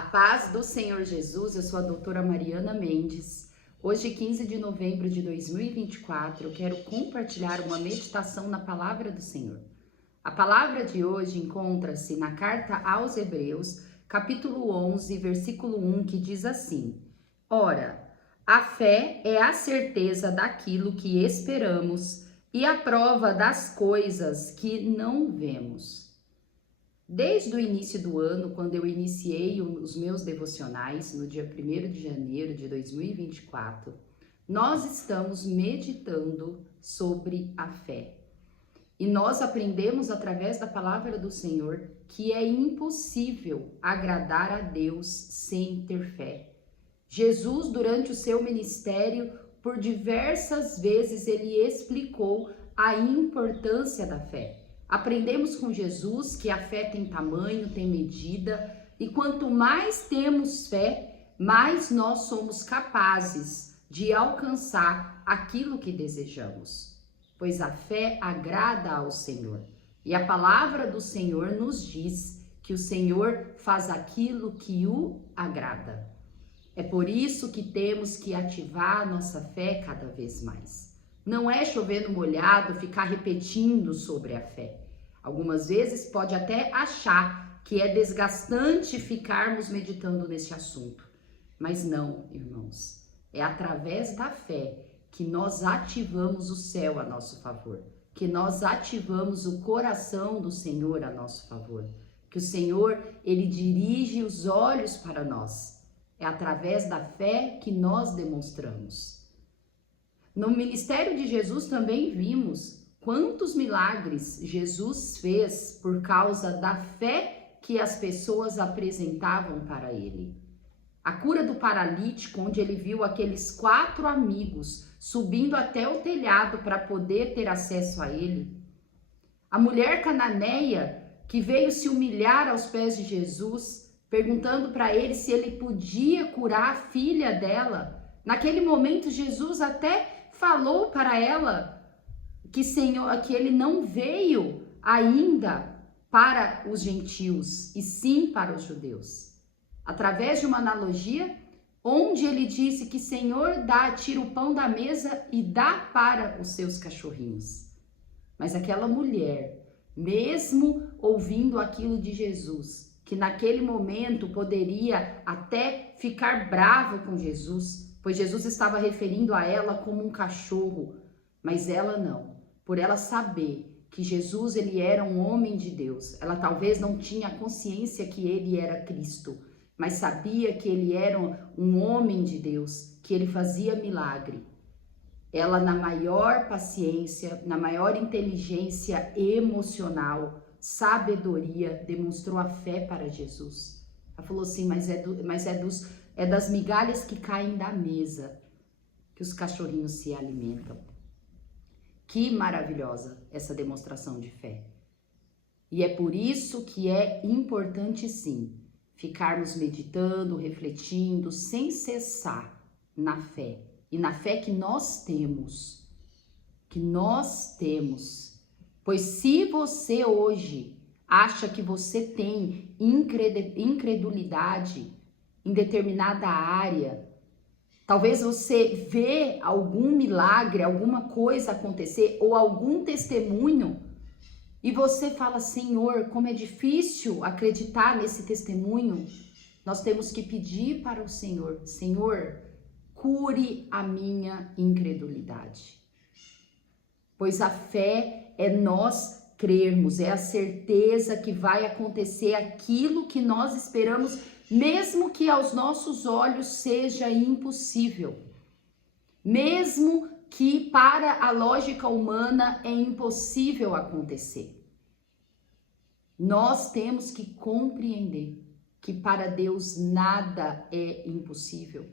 A paz do Senhor Jesus, eu sou a doutora Mariana Mendes. Hoje, 15 de novembro de 2024, eu quero compartilhar uma meditação na palavra do Senhor. A palavra de hoje encontra-se na carta aos Hebreus, capítulo 11, versículo 1, que diz assim: Ora, a fé é a certeza daquilo que esperamos e a prova das coisas que não vemos. Desde o início do ano, quando eu iniciei os meus devocionais, no dia 1º de janeiro de 2024, nós estamos meditando sobre a fé. E nós aprendemos através da palavra do Senhor que é impossível agradar a Deus sem ter fé. Jesus, durante o seu ministério, por diversas vezes, ele explicou a importância da fé. Aprendemos com Jesus que a fé tem tamanho, tem medida, e quanto mais temos fé, mais nós somos capazes de alcançar aquilo que desejamos. Pois a fé agrada ao Senhor. E a palavra do Senhor nos diz que o Senhor faz aquilo que o agrada. É por isso que temos que ativar a nossa fé cada vez mais. Não é chover no molhado, ficar repetindo sobre a fé. Algumas vezes pode até achar que é desgastante ficarmos meditando nesse assunto. Mas não, irmãos. É através da fé que nós ativamos o céu a nosso favor, que nós ativamos o coração do Senhor a nosso favor, que o Senhor, ele dirige os olhos para nós. É através da fé que nós demonstramos. No ministério de Jesus também vimos quantos milagres Jesus fez por causa da fé que as pessoas apresentavam para ele. A cura do paralítico, onde ele viu aqueles 4 amigos subindo até o telhado para poder ter acesso a ele. A mulher cananeia que veio se humilhar aos pés de Jesus, perguntando para ele se ele podia curar a filha dela. Naquele momento, Jesus até falou para ela que ele não veio ainda para os gentios, e sim para os judeus. Através de uma analogia, onde ele disse que Senhor tira o pão da mesa e dá para os seus cachorrinhos. Mas aquela mulher, mesmo ouvindo aquilo de Jesus, que naquele momento poderia até ficar bravo com Jesus, pois Jesus estava referindo a ela como um cachorro, mas ela não. Por ela saber que Jesus, ele era um homem de Deus, ela talvez não tinha consciência que ele era Cristo, mas sabia que ele era um homem de Deus, que ele fazia milagre. Ela, na maior paciência, na maior inteligência emocional, sabedoria, demonstrou a fé para Jesus. Ela falou assim, é das migalhas que caem da mesa que os cachorrinhos se alimentam. Que maravilhosa essa demonstração de fé. E é por isso que é importante, sim, ficarmos meditando, refletindo, sem cessar na fé. E na fé que nós temos. Pois se você hoje acha que você tem incredulidade em determinada área, talvez você vê algum milagre, alguma coisa acontecer ou algum testemunho e você fala, Senhor, como é difícil acreditar nesse testemunho. Nós temos que pedir para o Senhor, Senhor, cure a minha incredulidade. Pois a fé é nós crermos, é a certeza que vai acontecer aquilo que nós esperamos, mesmo que aos nossos olhos seja impossível, mesmo que para a lógica humana é impossível acontecer. Nós temos que compreender que para Deus nada é impossível,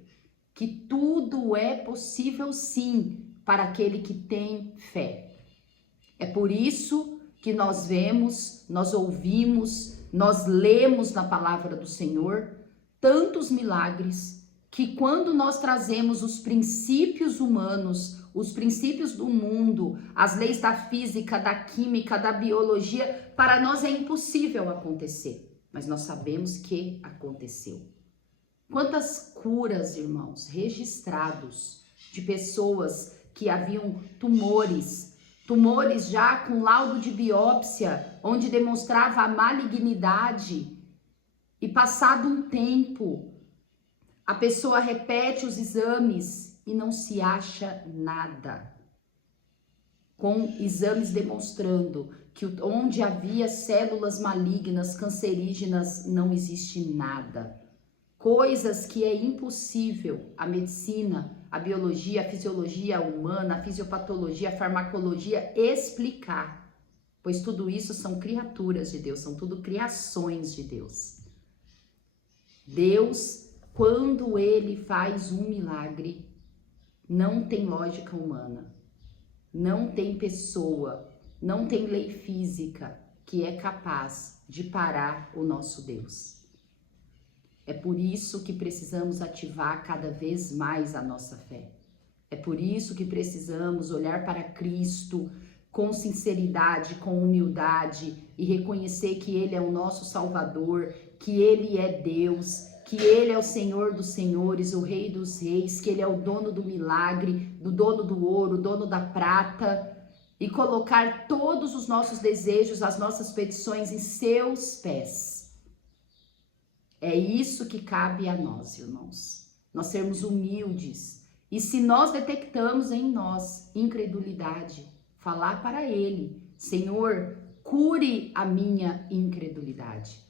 que tudo é possível sim para aquele que tem fé. É por isso que nós vemos, nós ouvimos, nós lemos na palavra do Senhor tantos milagres que quando nós trazemos os princípios humanos, os princípios do mundo, as leis da física, da química, da biologia, para nós é impossível acontecer, mas nós sabemos que aconteceu. Quantas curas, irmãos, registrados de pessoas que haviam tumores já com laudo de biópsia, onde demonstrava a malignidade, e passado um tempo, a pessoa repete os exames e não se acha nada. Com exames demonstrando que onde havia células malignas, cancerígenas, não existe nada. Coisas que é impossível a medicina, a biologia, a fisiologia humana, a fisiopatologia, a farmacologia explicar. Pois tudo isso são criaturas de Deus, são tudo criações de Deus. Deus, quando Ele faz um milagre, não tem lógica humana, não tem pessoa, não tem lei física que é capaz de parar o nosso Deus. É por isso que precisamos ativar cada vez mais a nossa fé. É por isso que precisamos olhar para Cristo com sinceridade, com humildade e reconhecer que Ele é o nosso Salvador, que Ele é Deus, que Ele é o Senhor dos Senhores, o Rei dos Reis, que Ele é o dono do milagre, do dono do ouro, dono da prata, e colocar todos os nossos desejos, as nossas petições em seus pés. É isso que cabe a nós, irmãos. Nós sermos humildes. E se nós detectamos em nós incredulidade, falar para Ele: Senhor, cure a minha incredulidade.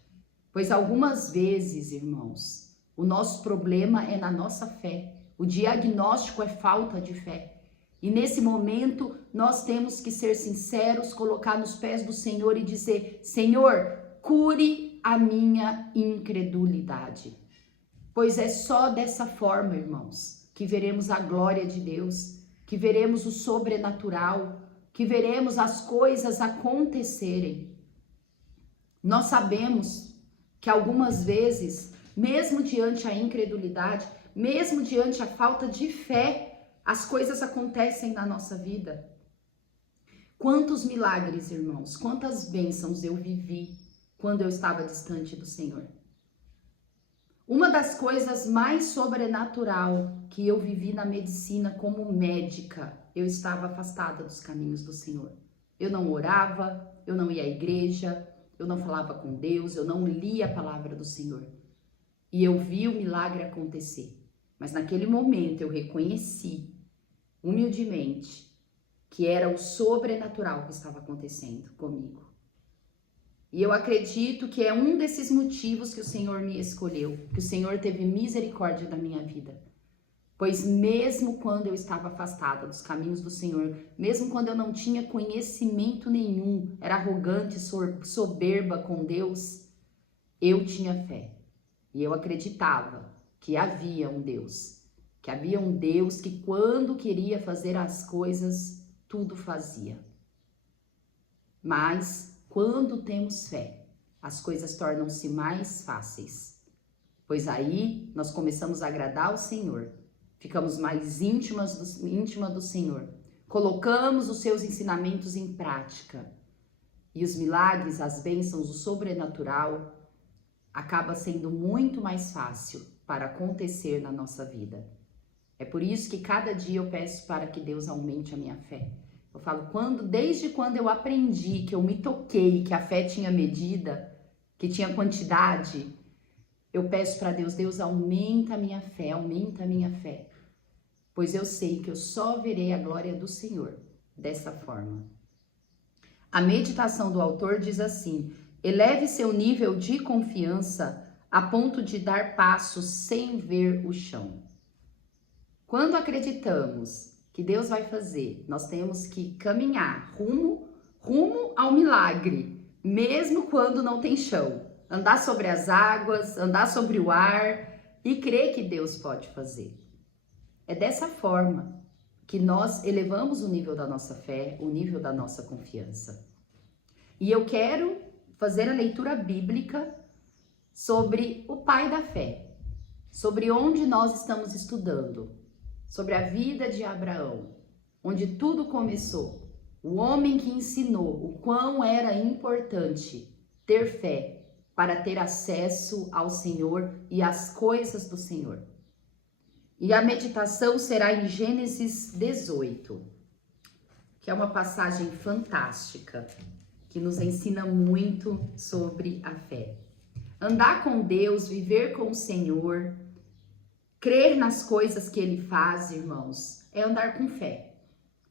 Pois algumas vezes, irmãos, o nosso problema é na nossa fé. O diagnóstico é falta de fé. E nesse momento, nós temos que ser sinceros, colocar nos pés do Senhor e dizer: Senhor, cure a minha incredulidade. Pois é só dessa forma, irmãos, que veremos a glória de Deus, que veremos o sobrenatural, que veremos as coisas acontecerem. Nós sabemos que algumas vezes, mesmo diante a incredulidade, mesmo diante a falta de fé, as coisas acontecem na nossa vida. Quantos milagres, irmãos, quantas bênçãos eu vivi quando eu estava distante do Senhor. Uma das coisas mais sobrenatural que eu vivi na medicina como médica, eu estava afastada dos caminhos do Senhor. Eu não orava, eu não ia à igreja, eu não falava com Deus, eu não lia a palavra do Senhor. E eu vi o milagre acontecer. Mas naquele momento eu reconheci, humildemente, que era o sobrenatural que estava acontecendo comigo. E eu acredito que é um desses motivos que o Senhor me escolheu, que o Senhor teve misericórdia da minha vida. Pois mesmo quando eu estava afastada dos caminhos do Senhor, mesmo quando eu não tinha conhecimento nenhum, era arrogante, soberba com Deus, eu tinha fé. E eu acreditava que havia um Deus. Que havia um Deus que quando queria fazer as coisas, tudo fazia. Mas quando temos fé, as coisas tornam-se mais fáceis, pois aí nós começamos a agradar ao Senhor, ficamos mais íntima do Senhor, colocamos os seus ensinamentos em prática e os milagres, as bênçãos, o sobrenatural acaba sendo muito mais fácil para acontecer na nossa vida. É por isso que cada dia eu peço para que Deus aumente a minha fé. Eu falo, desde quando eu aprendi, que eu me toquei, que a fé tinha medida, que tinha quantidade, eu peço para Deus, Deus, aumenta a minha fé, pois eu sei que eu só verei a glória do Senhor dessa forma. A meditação do autor diz assim: eleve seu nível de confiança a ponto de dar passos sem ver o chão. Quando acreditamos que Deus vai fazer, nós temos que caminhar rumo ao milagre, mesmo quando não tem chão. Andar sobre as águas, andar sobre o ar e crer que Deus pode fazer. É dessa forma que nós elevamos o nível da nossa fé, o nível da nossa confiança. E eu quero fazer a leitura bíblica sobre o pai da fé, sobre onde nós estamos estudando. Sobre a vida de Abraão, onde tudo começou. O homem que ensinou o quão era importante ter fé para ter acesso ao Senhor e às coisas do Senhor. E a meditação será em Gênesis 18, que é uma passagem fantástica, que nos ensina muito sobre a fé. Andar com Deus, viver com o Senhor, crer nas coisas que Ele faz, irmãos, é andar com fé.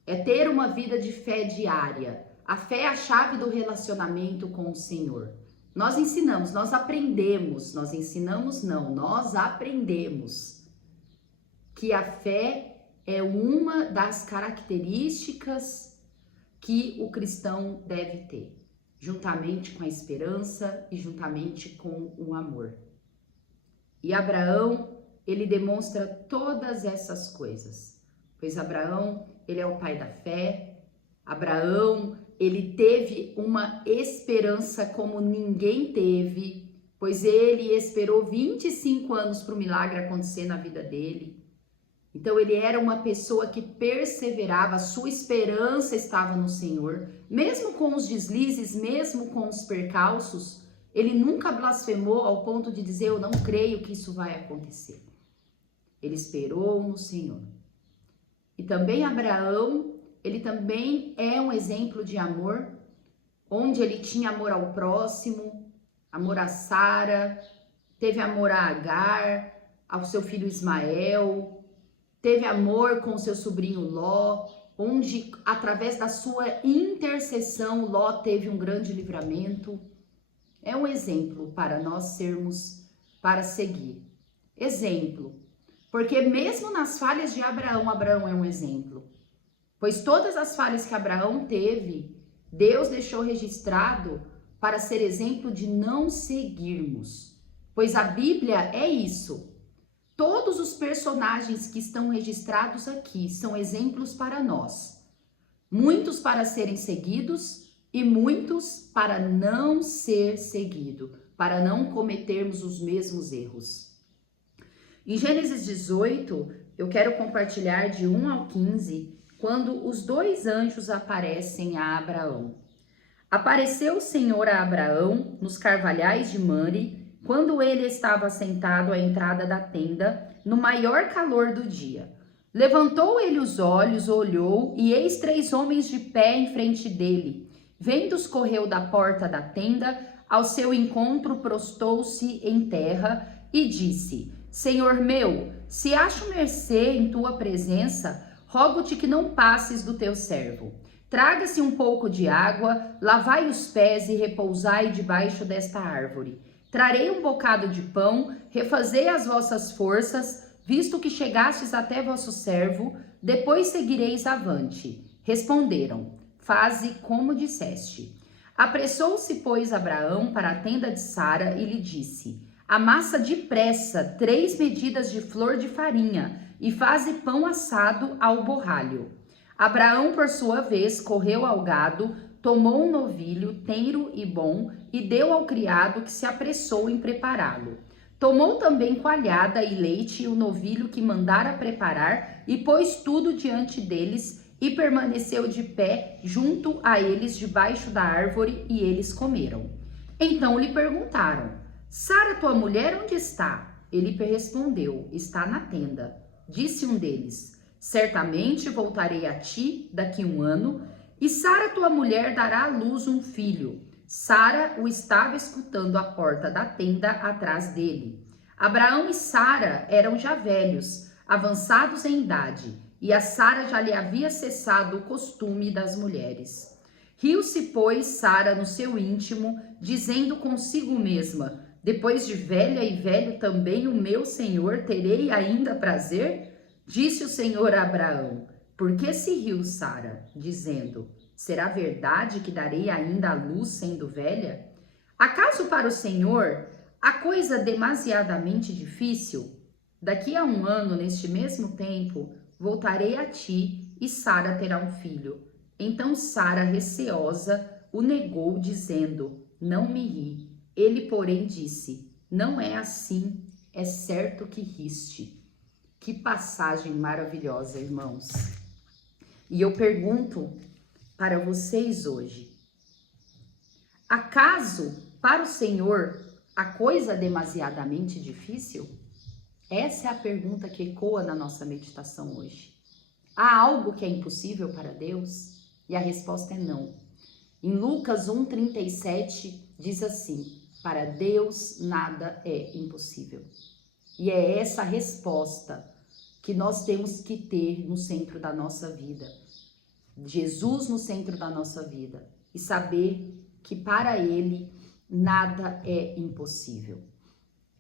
É ter uma vida de fé diária. A fé é a chave do relacionamento com o Senhor. Nós ensinamos, nós aprendemos, nós ensinamos não, nós aprendemos que a fé é uma das características que o cristão deve ter, juntamente com a esperança e juntamente com o amor. E Abraão, ele demonstra todas essas coisas, pois Abraão, ele é o pai da fé. Abraão, ele teve uma esperança como ninguém teve, pois ele esperou 25 anos para o milagre acontecer na vida dele. Então ele era uma pessoa que perseverava, sua esperança estava no Senhor, mesmo com os deslizes, mesmo com os percalços, ele nunca blasfemou ao ponto de dizer: eu não creio que isso vai acontecer. Ele esperou no Senhor. E também Abraão, ele também é um exemplo de amor, onde ele tinha amor ao próximo, amor a Sara, teve amor a Agar, ao seu filho Ismael, teve amor com o seu sobrinho Ló, onde através da sua intercessão Ló teve um grande livramento. É um exemplo para nós sermos, para seguir. Exemplo, porque mesmo nas falhas de Abraão, Abraão é um exemplo. Pois todas as falhas que Abraão teve, Deus deixou registrado para ser exemplo de não seguirmos. Pois a Bíblia é isso. Todos os personagens que estão registrados aqui são exemplos para nós. Muitos para serem seguidos e muitos para não ser seguido, para não cometermos os mesmos erros. Em Gênesis 18, eu quero compartilhar de 1 ao 15, quando os dois anjos aparecem a Abraão. Apareceu o Senhor a Abraão nos carvalhais de Mamre, quando ele estava sentado à entrada da tenda, no maior calor do dia. Levantou ele os olhos, olhou, e eis 3 homens de pé em frente dele. Vendo-os, correu da porta da tenda, ao seu encontro prostou-se em terra e disse: Senhor meu, se acho mercê em tua presença, rogo-te que não passes do teu servo. Traga-se um pouco de água, lavai os pés e repousai debaixo desta árvore. Trarei um bocado de pão, refazei as vossas forças, visto que chegastes até vosso servo, depois seguireis avante. Responderam: faze como disseste. Apressou-se, pois, Abraão para a tenda de Sara e lhe disse: amassa depressa 3 medidas de flor de farinha e faze pão assado ao borralho. Abraão, por sua vez, correu ao gado, tomou um novilho, tenro e bom, e deu ao criado, que se apressou em prepará-lo. Tomou também coalhada e leite e o novilho que mandara preparar, e pôs tudo diante deles, e permaneceu de pé junto a eles debaixo da árvore, e eles comeram. Então lhe perguntaram: Sara, tua mulher, onde está? Ele respondeu: está na tenda. Disse um deles: certamente voltarei a ti daqui 1 ano, e Sara, tua mulher, dará à luz um filho. Sara o estava escutando à porta da tenda atrás dele. Abraão e Sara eram já velhos, avançados em idade, e a Sara já lhe havia cessado o costume das mulheres. Riu-se, pois, Sara no seu íntimo, dizendo consigo mesma: depois de velha e velho também o meu senhor terei ainda prazer? Disse o Senhor a Abraão: por que se riu Sara, dizendo: será verdade que darei ainda à luz sendo velha? Acaso para o Senhor a coisa demasiadamente difícil? Daqui a 1 ano, neste mesmo tempo, voltarei a ti e Sara terá um filho. Então Sara, receosa, o negou, dizendo: não me ri. Ele, porém, disse: não é assim, é certo que riste. Que passagem maravilhosa, irmãos. E eu pergunto para vocês hoje: acaso para o Senhor a coisa demasiadamente difícil? Essa é a pergunta que ecoa na nossa meditação hoje. Há algo que é impossível para Deus? E a resposta é não. Em Lucas 1,37 diz assim: para Deus nada é impossível. E é essa resposta que nós temos que ter no centro da nossa vida. Jesus no centro da nossa vida. E saber que para Ele nada é impossível.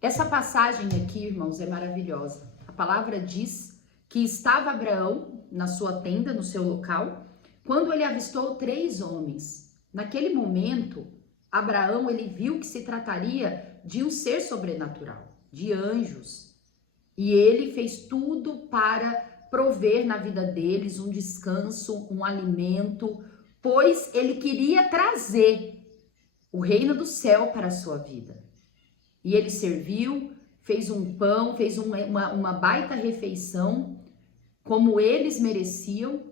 Essa passagem aqui, irmãos, é maravilhosa. A palavra diz que estava Abraão na sua tenda, no seu local, quando ele avistou 3 homens. Naquele momento, Abraão ele viu que se trataria de um ser sobrenatural, de anjos. E ele fez tudo para prover na vida deles um descanso, um alimento, pois ele queria trazer o reino do céu para a sua vida. E ele serviu, fez um pão, fez uma baita refeição, como eles mereciam.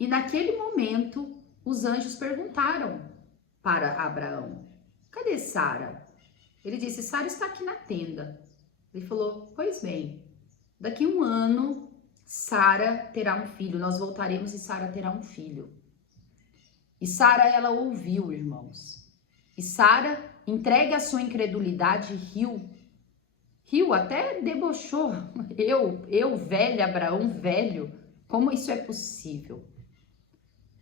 E naquele momento, os anjos perguntaram para Abraão: cadê Sara? Ele disse: Sara está aqui na tenda. Ele falou: pois bem, daqui 1 ano, Sara terá um filho, nós voltaremos e Sara terá um filho. E Sara, ela ouviu, irmãos. E Sara, entregue à sua incredulidade, riu, até debochou. Eu velho, Abraão velho, como isso é possível?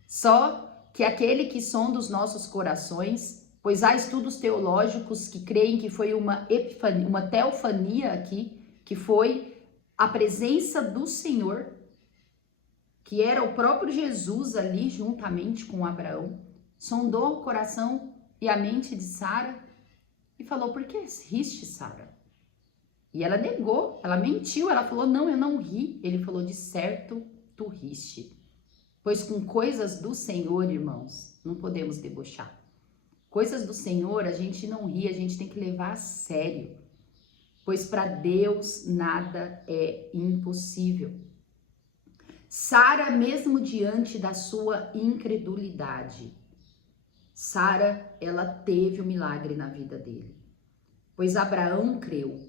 Só que aquele que sonda os nossos corações, pois há estudos teológicos que creem que foi uma epifania, uma teofania aqui, que foi a presença do Senhor, que era o próprio Jesus ali juntamente com Abraão, sondou o coração e a mente de Sara e falou: por que riste, Sara? E ela negou, ela mentiu, ela falou: não, eu não ri. Ele falou: de certo, tu riste. Pois com coisas do Senhor, irmãos, não podemos debochar. Coisas do Senhor, a gente não ri, a gente tem que levar a sério. Pois para Deus nada é impossível. Sara, mesmo diante da sua incredulidade, Sara, ela teve um milagre na vida dele. Pois Abraão creu.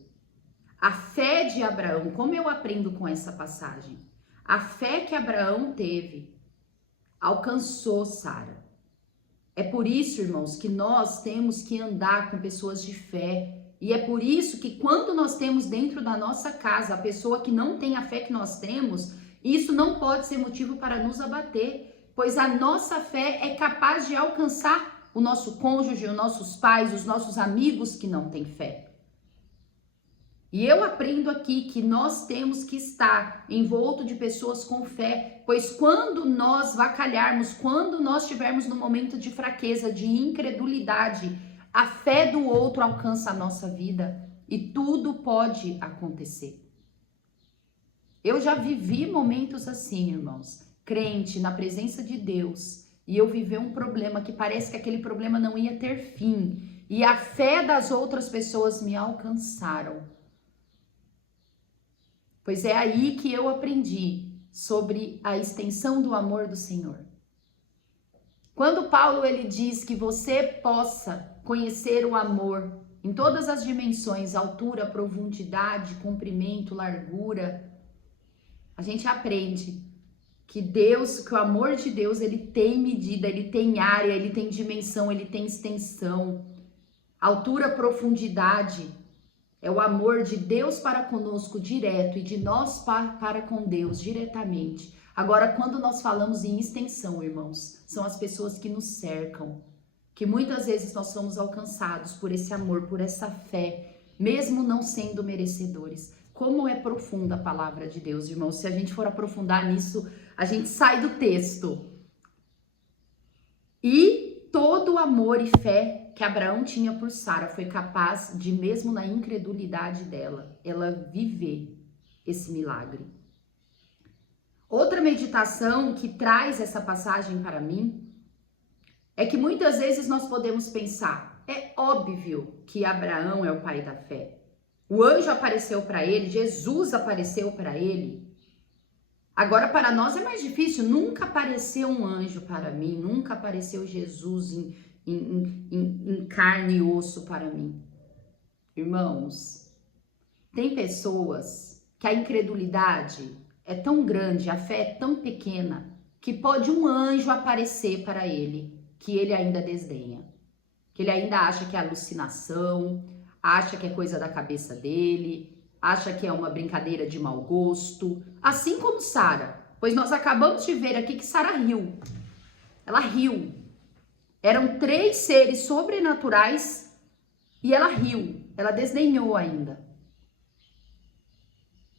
A fé de Abraão, como eu aprendo com essa passagem? A fé que Abraão teve alcançou Sara. É por isso, irmãos, que nós temos que andar com pessoas de fé. E é por isso que quando nós temos dentro da nossa casa a pessoa que não tem a fé que nós temos, isso não pode ser motivo para nos abater, pois a nossa fé é capaz de alcançar o nosso cônjuge, os nossos pais, os nossos amigos que não têm fé. E eu aprendo aqui que nós temos que estar envolto de pessoas com fé, pois quando nós vacalharmos, quando nós estivermos no momento de fraqueza, de incredulidade, a fé do outro alcança a nossa vida e tudo pode acontecer. Eu já vivi momentos assim, irmãos, crente na presença de Deus, e eu vivi um problema que parece que aquele problema não ia ter fim, e a fé das outras pessoas me alcançaram. Pois é aí que eu aprendi sobre a extensão do amor do Senhor. Quando Paulo ele diz que você possa conhecer o amor em todas as dimensões, altura, profundidade, comprimento, largura, a gente aprende que Deus, que o amor de Deus, ele tem medida, ele tem área, ele tem dimensão, ele tem extensão, altura, profundidade. É o amor de Deus para conosco direto e de nós para com Deus diretamente. Agora, quando nós falamos em extensão, irmãos, são as pessoas que nos cercam, que muitas vezes nós somos alcançados por esse amor, por essa fé, mesmo não sendo merecedores. Como é profunda a palavra de Deus, irmãos. Se a gente for aprofundar nisso, a gente sai do texto. E todo o amor e fé que Abraão tinha por Sara foi capaz de, mesmo na incredulidade dela, ela viver esse milagre. Outra meditação que traz essa passagem para mim é que muitas vezes nós podemos pensar: é óbvio que Abraão é o pai da fé. O anjo apareceu para ele, Jesus apareceu para ele. Agora, para nós é mais difícil. Nunca apareceu um anjo para mim, nunca apareceu Jesus em carne e osso para mim. Irmãos, tem pessoas que a incredulidade é tão grande, a fé é tão pequena, que pode um anjo aparecer para ele, que ele ainda desdenha. Que ele ainda acha que é alucinação, acha que é coisa da cabeça dele, acha que é uma brincadeira de mau gosto. Assim como Sara, pois nós acabamos de ver aqui que Sara riu. Ela riu. Eram 3 seres sobrenaturais e ela riu. Ela desdenhou ainda.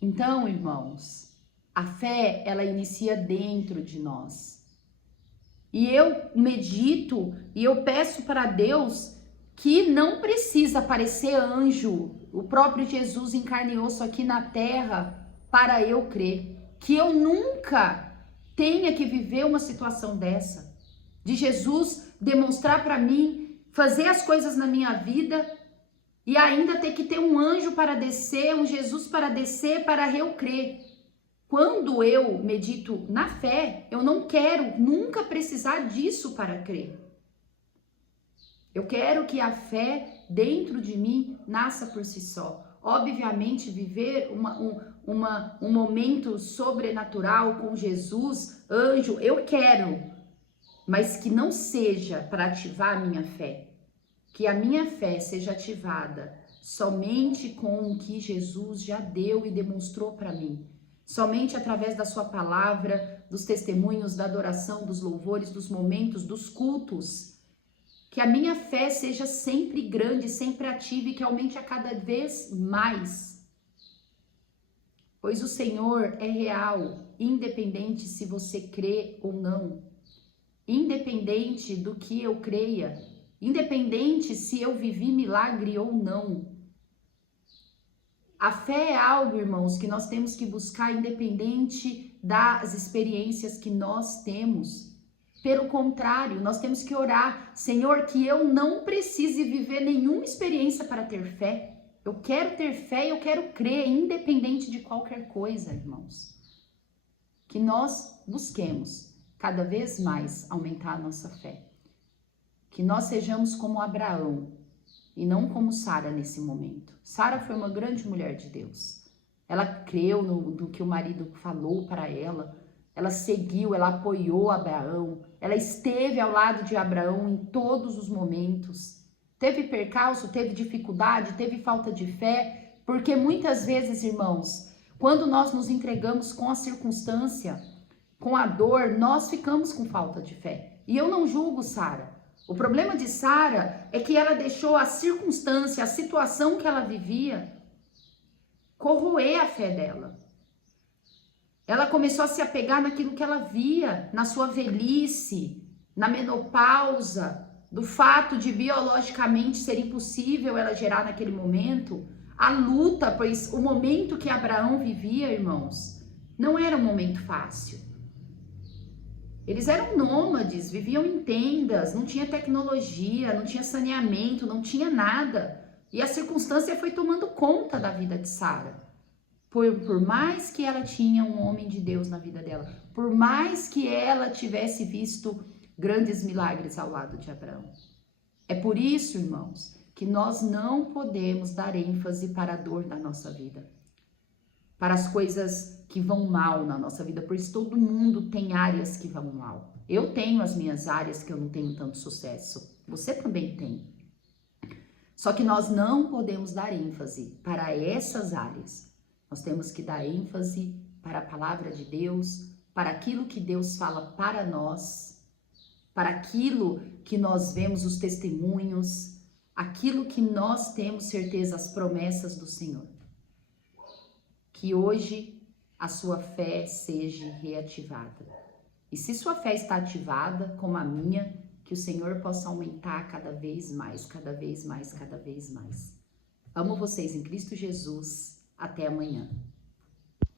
Então, irmãos, a fé, ela inicia dentro de nós. E eu medito e eu peço para Deus que não precisa parecer anjo. O próprio Jesus encarnou e osso aqui na terra para eu crer. Que eu nunca tenha que viver uma situação dessa. De Jesus demonstrar para mim, fazer as coisas na minha vida e ainda ter que ter um anjo para descer, um Jesus para descer para eu crer. Quando eu medito na fé, eu não quero nunca precisar disso para crer. Eu quero que a fé dentro de mim nasça por si só. Obviamente, viver um momento sobrenatural com Jesus, anjo, eu quero, mas que não seja para ativar a minha fé. Que a minha fé seja ativada somente com o que Jesus já deu e demonstrou para mim. Somente através da sua palavra, dos testemunhos, da adoração, dos louvores, dos momentos, dos cultos. Que a minha fé seja sempre grande, sempre ativa e que aumente a cada vez mais. Pois o Senhor é real, independente se você crê ou não. Independente do que eu creia. Independente se eu vivi milagre ou não. A fé é algo, irmãos, que nós temos que buscar independente das experiências que nós temos. Pelo contrário, nós temos que orar, Senhor, que eu não precise viver nenhuma experiência para ter fé. Eu quero ter fé e eu quero crer, independente de qualquer coisa, irmãos. Que nós busquemos cada vez mais aumentar a nossa fé. Que nós sejamos como Abraão e não como Sara nesse momento. Sara foi uma grande mulher de Deus. Ela creu no que o marido falou para ela. Ela seguiu, ela apoiou Abraão. Ela esteve ao lado de Abraão em todos os momentos. Teve percalço, teve dificuldade, teve falta de fé. Porque muitas vezes, irmãos, quando nós nos entregamos com a circunstância, com a dor, nós ficamos com falta de fé. E eu não julgo Sara. O problema de Sara é que ela deixou a circunstância, a situação que ela vivia, corroer a fé dela. Ela começou a se apegar naquilo que ela via, na sua velhice, na menopausa, do fato de biologicamente ser impossível ela gerar naquele momento. A luta, pois o momento que Abraão vivia, irmãos, não era um momento fácil. Eles eram nômades, viviam em tendas, não tinha tecnologia, não tinha saneamento, não tinha nada. E a circunstância foi tomando conta da vida de Sara. Por mais que ela tinha um homem de Deus na vida dela, por mais que ela tivesse visto grandes milagres ao lado de Abraão. É por isso, irmãos, que nós não podemos dar ênfase para a dor da nossa vida. Para as coisas que vão mal na nossa vida, pois todo mundo tem áreas que vão mal. Eu tenho as minhas áreas que eu não tenho tanto sucesso. Você também tem. Só que nós não podemos dar ênfase para essas áreas. Nós temos que dar ênfase para a palavra de Deus, para aquilo que Deus fala para nós, para aquilo que nós vemos os testemunhos, aquilo que nós temos certeza, as promessas do Senhor. Que hoje a sua fé seja reativada. E se sua fé está ativada, como a minha, que o Senhor possa aumentar cada vez mais, cada vez mais, cada vez mais. Amo vocês em Cristo Jesus. Até amanhã.